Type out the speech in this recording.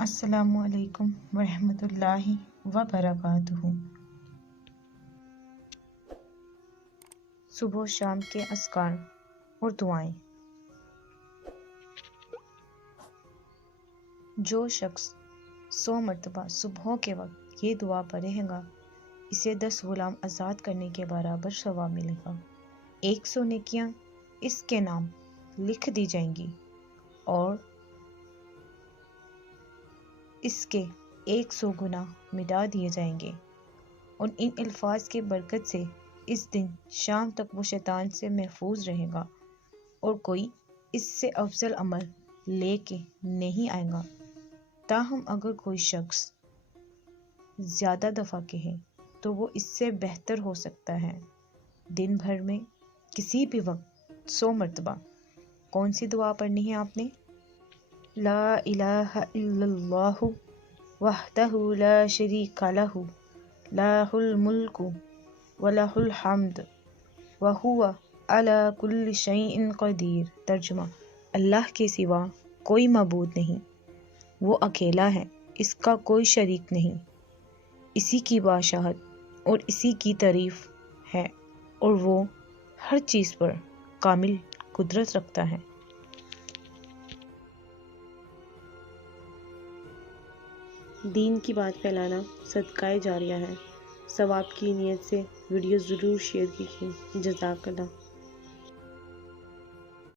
السلام علیکم ورحمۃ اللہ وبرکاتہ۔ صبح و شام کے اذکار اور دعائیں۔ جو شخص 100 مرتبہ صبح کے وقت یہ دعا پڑھے گا اسے 10 غلام آزاد کرنے کے برابر ثواب ملے گا۔ 100 نیکیاں اس کے نام لکھ دی جائیں گی اور اس کے 100 گناہ مٹا دیے جائیں گے، اور ان الفاظ کی برکت سے اس دن شام تک وہ شیطان سے محفوظ رہے گا اور کوئی اس سے افضل عمل لے کے نہیں آئے گا۔ تاہم اگر کوئی شخص زیادہ دفعہ کہے تو وہ اس سے بہتر ہو سکتا ہے۔ دن بھر میں کسی بھی وقت 100 مرتبہ کون سی دعا پڑھنی ہے آپ نے؟ لا الہ الا اللہ وحدہ لا شریک لہ لہ الملک ولہ الحمد وہو علی کل شیء قدیر۔ ترجمہ: اللہ کے سوا کوئی معبود نہیں، وہ اکیلا ہے، اس کا کوئی شریک نہیں، اسی کی بادشاہت اور اسی کی تعریف ہے، اور وہ ہر چیز پر کامل قدرت رکھتا ہے۔ دین کی بات پھیلانا صدقہ جاریہ ہے۔ ثواب کی نیت سے ویڈیو ضرور شیئر کیجیے۔ جزاک اللہ۔